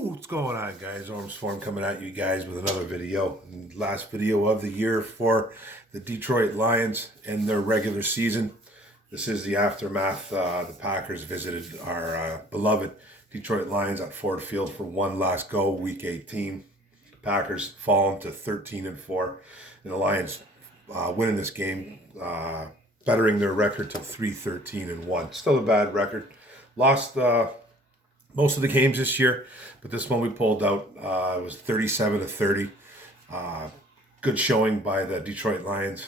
What's going on, guys? Storm coming at you guys with another video. Last video of the year for the Detroit Lions and their regular season. This is the aftermath. The Packers visited our beloved Detroit Lions at Ford Field for one last go, Week 18. The Packers fallen to 13-4, and the Lions winning this game, bettering their record to 3-13-1. Still a bad record. Lost most of the games this year, but this one we pulled out. It was 37-30. Good showing by the Detroit Lions.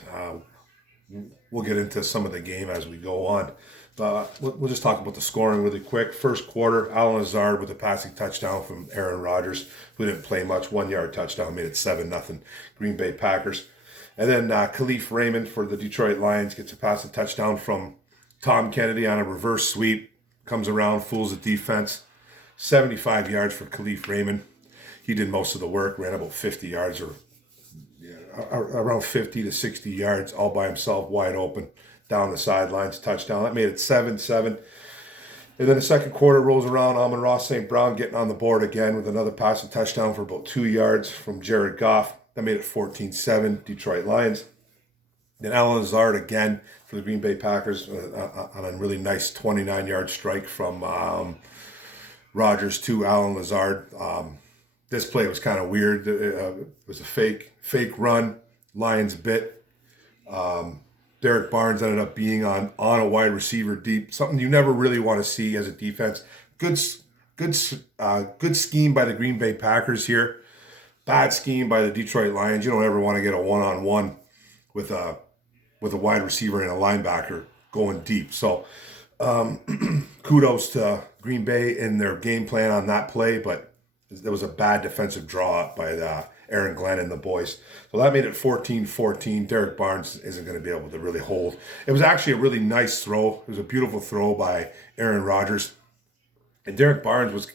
We'll get into some of the game as we go on. We'll just talk about the scoring really quick. First quarter, Allen Lazard with a passing touchdown from Aaron Rodgers, who didn't play much. 1-yard touchdown, made it 7-0 Green Bay Packers. And then Khalif Raymond for the Detroit Lions gets a passing touchdown from Tom Kennedy on a reverse sweep. Comes around, fools the defense. 75 yards for Khalif Raymond. He did most of the work, ran about 50 yards or around 50 to 60 yards all by himself, wide open, down the sidelines, touchdown. That made it 7-7. And then the second quarter rolls around, Amon-Ra St. Brown getting on the board again with another passing touchdown for about 2 yards from Jared Goff. That made it 14-7, Detroit Lions. Then Allen Lazard again for the Green Bay Packers on a really nice 29-yard strike from Rodgers to Allen Lazard. This play was kind of weird. It was a fake run. Lions bit. Derek Barnes ended up being on a wide receiver deep. Something you never really want to see as a defense. Good scheme by the Green Bay Packers here. Bad scheme by the Detroit Lions. You don't ever want to get a one-on-one with a wide receiver and a linebacker going deep. So kudos to Green Bay in their game plan on that play, but there was a bad defensive draw up by Aaron Glenn and the boys. So that made it 14-14. Derek Barnes isn't going to be able to really hold. It was actually a really nice throw. It was a beautiful throw by Aaron Rodgers. And Derek Barnes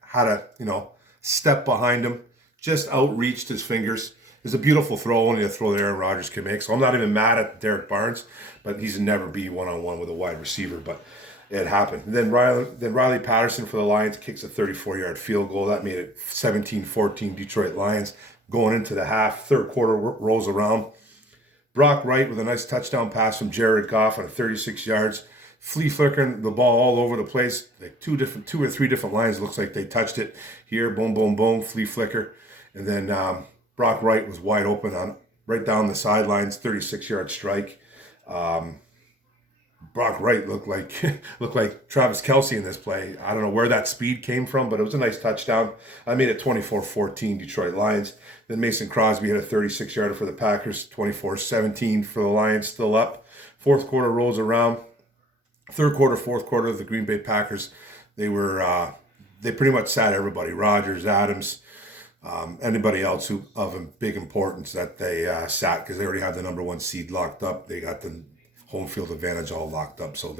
had a step behind him, just outreached his fingers. It's a beautiful throw, only a throw that Aaron Rodgers can make. So I'm not even mad at Derek Barnes, but he's never be one-on-one with a wide receiver. But it happened. And then Riley Patterson for the Lions kicks a 34-yard field goal. That made it 17-14 Detroit Lions going into the half. Third quarter rolls around. Brock Wright with a nice touchdown pass from Jared Goff on 36 yards. Flea flickering the ball all over the place. Like two or three different lines. Looks like they touched it here. Boom, boom, boom. Flea flicker. And then Brock Wright was wide open on right down the sidelines, 36-yard strike. Brock Wright looked like Travis Kelce in this play. I don't know where that speed came from, but it was a nice touchdown. I made it 24-14 Detroit Lions. Then Mason Crosby had a 36-yarder for the Packers, 24-17 for the Lions, still up. Fourth quarter rolls around. Third quarter, fourth quarter, the Green Bay Packers, they pretty much sat everybody. Rodgers, Adams, anybody else who of big importance that they sat because they already had the number one seed locked up. They got the home field advantage all locked up, so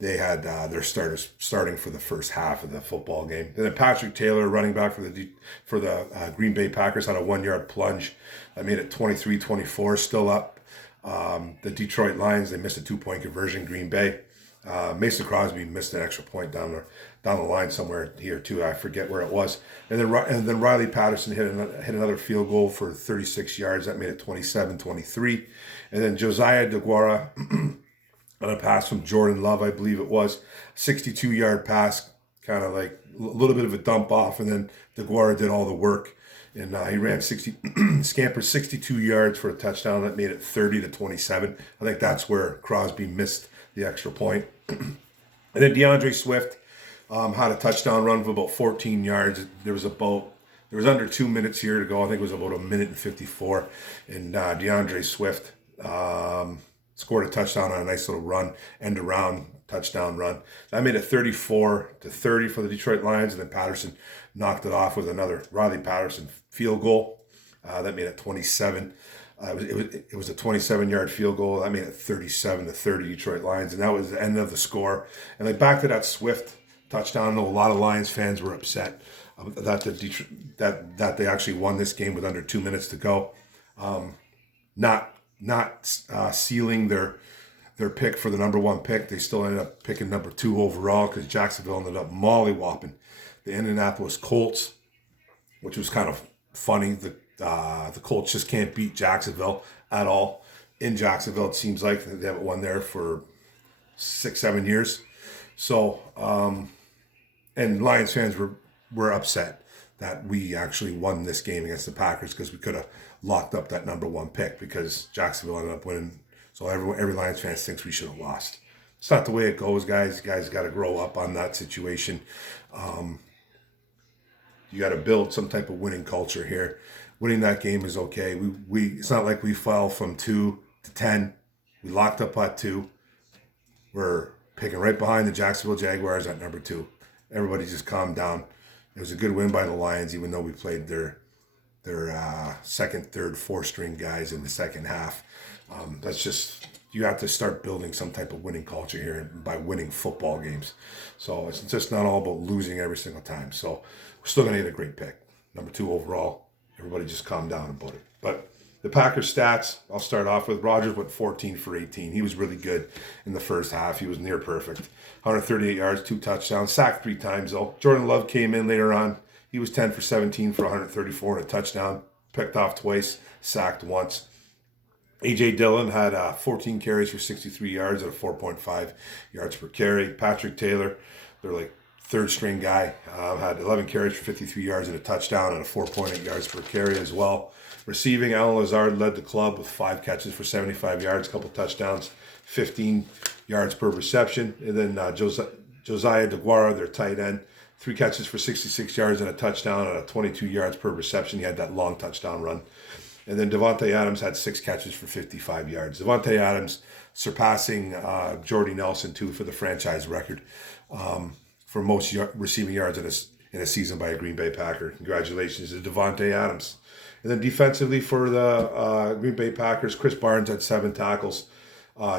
they had their starters starting for the first half of the football game. And then Patrick Taylor, running back for the Green Bay Packers, had a 1-yard plunge. I made it 23-24, still up. The Detroit Lions, they missed a 2-point conversion. Green Bay. Mason Crosby missed an extra point down the line somewhere here too. I forget where it was. And then Riley Patterson hit another field goal for 36 yards. That made it 27-23. And then Josiah DeGuara on a pass from Jordan Love, I believe it was, 62-yard pass, kind of like a little bit of a dump off, and then DeGuara did all the work. And he ran 62 yards for a touchdown. That made it 30-27. I think that's where Crosby missed the extra point. And then DeAndre Swift had a touchdown run of about 14 yards. There was under 2 minutes here to go. I think it was about 1:54. And DeAndre Swift scored a touchdown on a nice little run, end around touchdown run. That made it 34-30 for the Detroit Lions. And then Patterson knocked it off with another Riley Patterson field goal. That made it 27. It was a 27-yard field goal. That made it 37-30 Detroit Lions, and that was the end of the score. And then back to that Swift touchdown. I know a lot of Lions fans were upset that they actually won this game with under 2 minutes to go. Not sealing their pick for the number one pick. They still ended up picking number 2 overall because Jacksonville ended up mollywhopping the Indianapolis Colts, which was kind of funny. The Colts just can't beat Jacksonville at all. In Jacksonville, it seems like they haven't won there for 6-7 years. So, and Lions fans were upset that we actually won this game against the Packers because we could have locked up that number 1 pick because Jacksonville ended up winning. So every Lions fan thinks we should have lost. It's not the way it goes, guys. You guys got to grow up on that situation. You got to build some type of winning culture here. Winning that game is okay. It's not like we fell from 2 to 10. We locked up at 2. We're picking right behind the Jacksonville Jaguars at number 2. Everybody just calmed down. It was a good win by the Lions, even though we played their second, third, fourth string guys in the second half. That's just, you have to start building some type of winning culture here by winning football games. So it's just not all about losing every single time. So we're still going to get a great pick. Number 2 overall. Everybody just calm down about it. But the Packers stats, I'll start off with. Rodgers went 14 for 18. He was really good in the first half. He was near perfect. 138 yards, 2 touchdowns, sacked 3 times though. Jordan Love came in later on. He was 10 for 17 for 134 and a touchdown. Picked off twice, sacked once. A.J. Dillon had 14 carries for 63 yards at a 4.5 yards per carry. Patrick Taylor, they're like third string guy, had 11 carries for 53 yards and a touchdown and a 4.8 yards per carry as well. Receiving, Alan Lazard led the club with 5 catches for 75 yards, a couple touchdowns, 15 yards per reception. And then Josiah DeGuara, their tight end, 3 catches for 66 yards and a touchdown and a 22 yards per reception. He had that long touchdown run. And then Devontae Adams had 6 catches for 55 yards. Devontae Adams surpassing Jordy Nelson, too, for the franchise record for most receiving yards in a season by a Green Bay Packer. Congratulations to Devontae Adams. And then defensively for the Green Bay Packers, Chris Barnes had 7 tackles.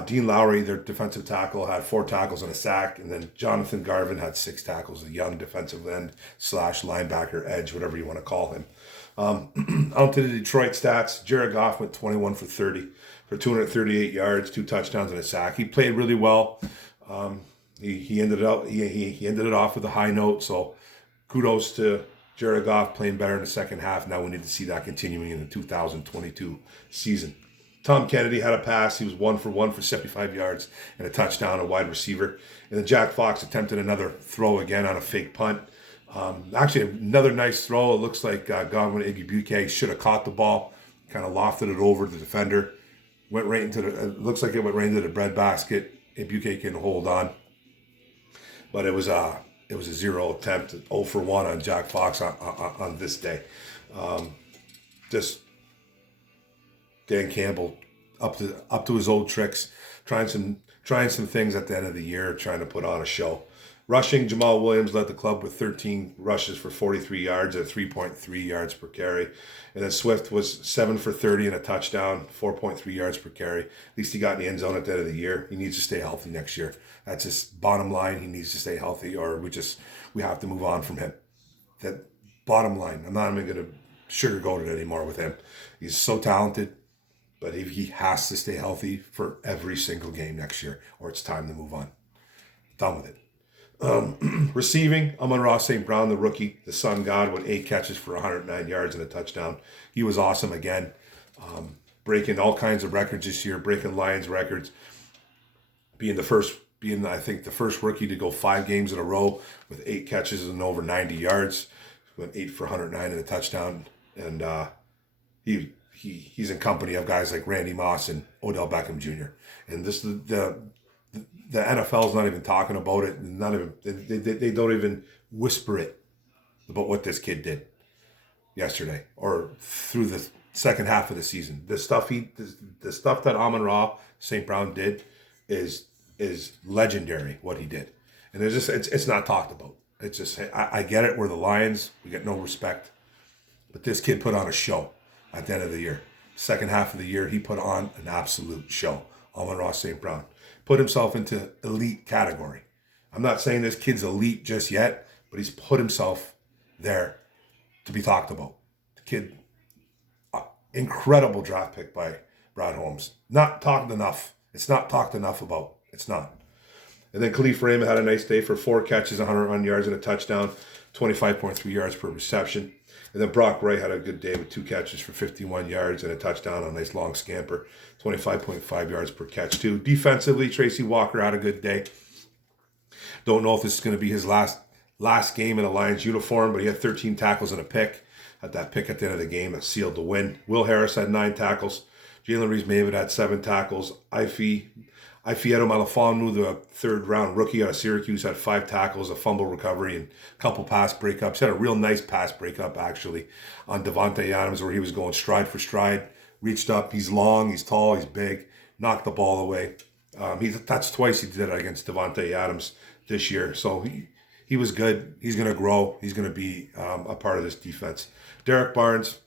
Dean Lowry, their defensive tackle, had 4 tackles and a sack. And then Jonathan Garvin had 6 tackles, a young defensive end / linebacker, edge, whatever you want to call him. On to the Detroit stats. Jared Goff went 21 for 30 for 238 yards, 2 touchdowns and a sack. He played really well. He ended it off with a high note. So kudos to Jared Goff playing better in the second half. Now we need to see that continuing in the 2022 season. Tom Kennedy had a pass. He was 1 for 1 for 75 yards and a touchdown, a wide receiver. And then Jack Fox attempted another throw again on a fake punt. Actually, another nice throw. It looks like Godwin Igwebuike should have caught the ball, kind of lofted it over the defender. Went right into it looks like it went right into the breadbasket. Igwebuike can hold on. But it was a 0 attempt, 0 for 1 on Jack Fox on this day. Just Dan Campbell up to his old tricks, trying some things at the end of the year, trying to put on a show. Rushing, Jamal Williams led the club with 13 rushes for 43 yards at 3.3 yards per carry. And then Swift was 7 for 30 and a touchdown, 4.3 yards per carry. At least he got in the end zone at the end of the year. He needs to stay healthy next year. That's his bottom line. He needs to stay healthy or we have to move on from him. That bottom line. I'm not even going to sugarcoat it anymore with him. He's so talented, but he has to stay healthy for every single game next year or it's time to move on. Done with it. Receiving, Amon-Ra St. Brown, the rookie, the Sun God, with 8 catches for 109 yards and a touchdown. He was awesome again, breaking all kinds of records this year, breaking Lions records, being I think the first rookie to go 5 games in a row with 8 catches and over 90 yards. Went 8 for 109 and a touchdown, and he's in company of guys like Randy Moss and Odell Beckham Jr. And this the NFL is not even talking about it. They don't even whisper it about what this kid did yesterday or through the second half of the season. The stuff that Amon-Ra St. Brown did is legendary. What he did, and it's not talked about. It's just I get it. We're the Lions. We get no respect, but this kid put on a show at the end of the year. Second half of the year, he put on an absolute show. Amon-Ra St. Brown put himself into elite category. I'm not saying this kid's elite just yet, but he's put himself there to be talked about. The kid, incredible draft pick by Brad Holmes. Not talked enough. It's not talked enough about. It's not. And then Khalif Raymond had a nice day for 4 catches, 101 yards, and a touchdown, 25.3 yards per reception. And then Brock Wright had a good day with 2 catches for 51 yards and a touchdown on a nice long scamper, 25.5 yards per catch too. Defensively, Tracy Walker had a good day. Don't know if this is going to be his last game in a Lions uniform, but he had 13 tackles and a pick. Had that pick at the end of the game that sealed the win. Will Harris had 9 tackles. Jalen Reese-Maven had 7 tackles. Ifeatu Melifonwu, the 3rd-round rookie out of Syracuse, had 5 tackles, a fumble recovery, and a couple pass breakups. He had a real nice pass breakup, actually, on Davante Adams, where he was going stride for stride. Reached up. He's long, he's tall, he's big. Knocked the ball away. That's twice he did it against Davante Adams this year. So he was good. He's going to grow. He's going to be a part of this defense. Derek Barnes,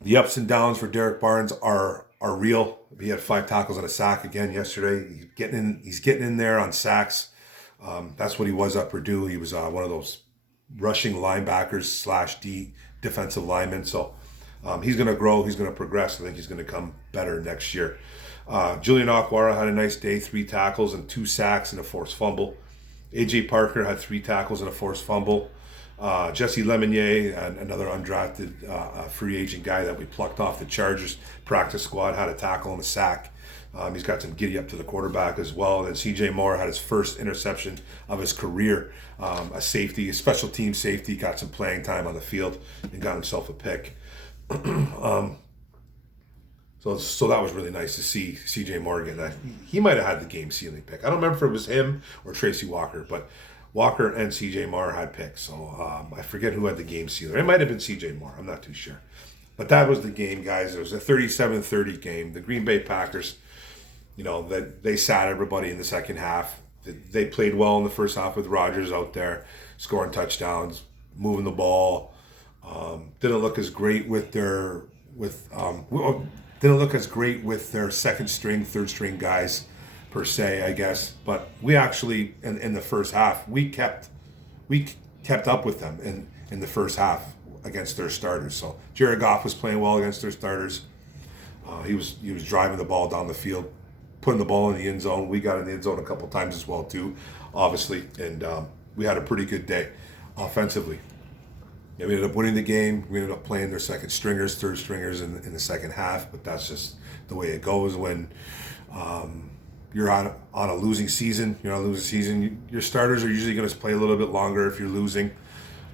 the ups and downs for Derek Barnes are real. He had 5 tackles and a sack again yesterday. He's getting in there on sacks. That's what he was at Purdue. He was one of those rushing linebackers / D defensive linemen. So he's going to grow. He's going to progress. I think he's going to come better next year. Julian Okwara had a nice day, 3 tackles and 2 sacks and a forced fumble. AJ Parker had 3 tackles and a forced fumble. Jesse Lemonnier, another undrafted free agent guy that we plucked off the Chargers practice squad, had a tackle and a sack. He's got some giddy up to the quarterback as well. And then CJ Moore had his first interception of his career. A safety, a special team safety, got some playing time on the field and got himself a pick. So that was really nice to see CJ Moore get. He might have had the game-sealing pick. I don't remember if it was him or Tracy Walker, but Walker and CJ Moore had picks. So I forget who had the game sealer. It might have been CJ Moore. I'm not too sure. But that was the game, guys. It was a 37-30 game. The Green Bay Packers, they sat everybody in the second half. They played well in the first half with Rodgers out there, scoring touchdowns, moving the ball. Didn't look as great with their second string, third string guys per se, I guess. But we actually in the first half we kept up with them in the first half against their starters. So Jared Goff was playing well against their starters. He was driving the ball down the field, putting the ball in the end zone. We got in the end zone a couple times as well too, obviously, and we had a pretty good day offensively. We ended up winning the game. We ended up playing their second stringers, third stringers in the second half, but that's just the way it goes when you're on a losing season. Your starters are usually going to play a little bit longer if you're losing.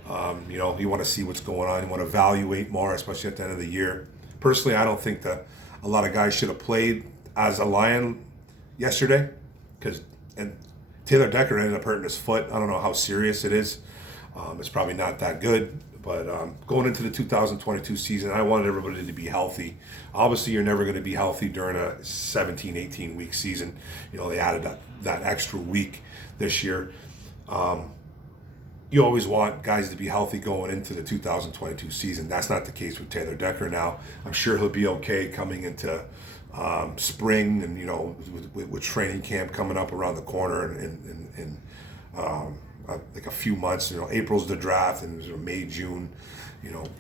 You want to see what's going on. You want to evaluate more, especially at the end of the year. Personally, I don't think that a lot of guys should have played as a Lion yesterday, and Taylor Decker ended up hurting his foot. I don't know how serious it is. It's probably not that good. But going into the 2022 season, I wanted everybody to be healthy. Obviously, you're never going to be healthy during a 17, 18-week season. They added that extra week this year. You always want guys to be healthy going into the 2022 season. That's not the case with Taylor Decker now. I'm sure he'll be okay coming into spring and, with training camp coming up around the corner and like a few months. April's the draft, and May, June.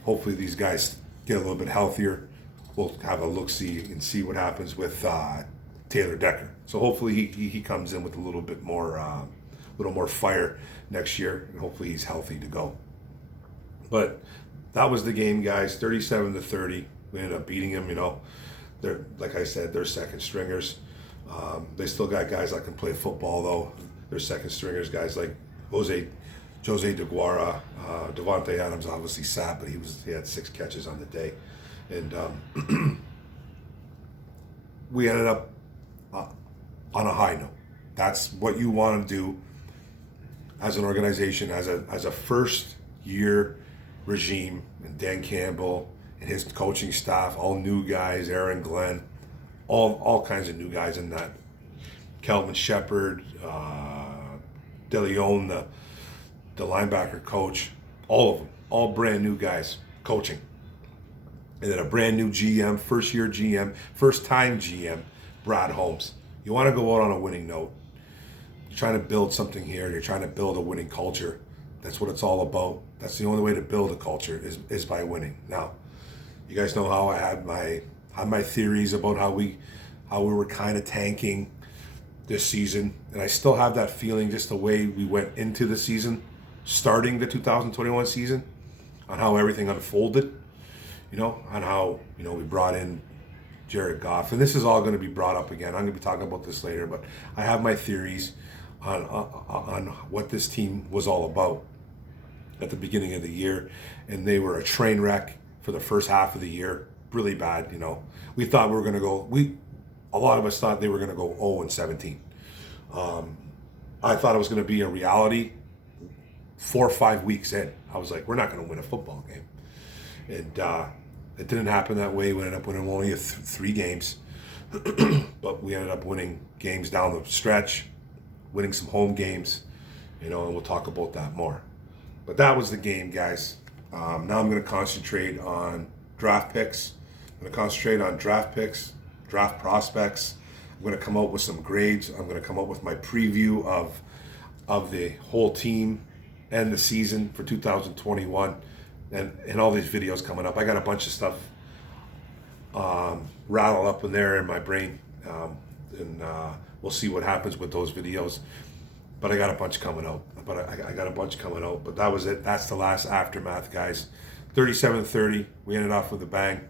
Hopefully these guys get a little bit healthier. We'll have a look-see and see what happens with Taylor Decker. So hopefully he comes in with a little bit more, fire next year, and hopefully he's healthy to go. But that was the game, guys. 37-30. We ended up beating them. They're, like I said, they're second stringers. They still got guys that can play football, though. They're second stringers, guys like Jose DeGuara. Davante Adams obviously sat, but he had 6 catches on the day. And we ended up on a high note. That's what you want to do as an organization, as a first year regime, and Dan Campbell and his coaching staff, all new guys, Aaron Glenn, all kinds of new guys in that. Kelvin Shepard, DeLeon, the linebacker coach, all of them, all brand new guys coaching. And then a brand new GM, first time GM, Brad Holmes. You want to go out on a winning note. You're trying to build something here. You're trying to build a winning culture. That's what it's all about. That's the only way to build a culture is by winning. Now, you guys know how I had my theories about how we were kind of tanking this season, and I still have that feeling just the way we went into the season, starting the 2021 season, on how everything unfolded, on how, we brought in Jared Goff, and this is all going to be brought up again. I'm going to be talking about this later, but I have my theories on what this team was all about at the beginning of the year, and they were a train wreck for the first half of the year, really bad. We thought we were going to go. A lot of us thought they were going to go 0-17. I thought it was going to be a reality 4 or 5 weeks in. I was like, we're not going to win a football game, and it didn't happen that way. We ended up winning only 3 games, but we ended up winning games down the stretch, winning some home games, and we'll talk about that more. But that was the game, guys. Now I'm going to concentrate on draft picks. I'm going to concentrate on draft picks, draft prospects. I'm going to come out with some grades. I'm going to come up with my preview of the whole team and the season for 2021, and all these videos coming up. I got a bunch of stuff rattled up in there in my brain, and we'll see what happens with those videos. But I got a bunch coming out. But that was it. That's the last aftermath, guys. 37-30. We ended off with a bang.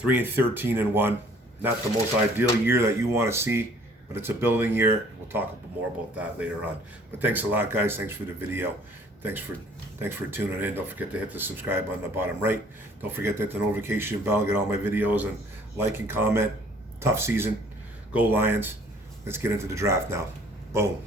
3-13-1. Not the most ideal year that you want to see, but it's a building year. We'll talk more about that later on. But thanks a lot, guys. Thanks for the video. Thanks for tuning in. Don't forget to hit the subscribe button on the bottom right. Don't forget to hit the notification bell, get all my videos, and like and comment. Tough season. Go Lions. Let's get into the draft now. Boom.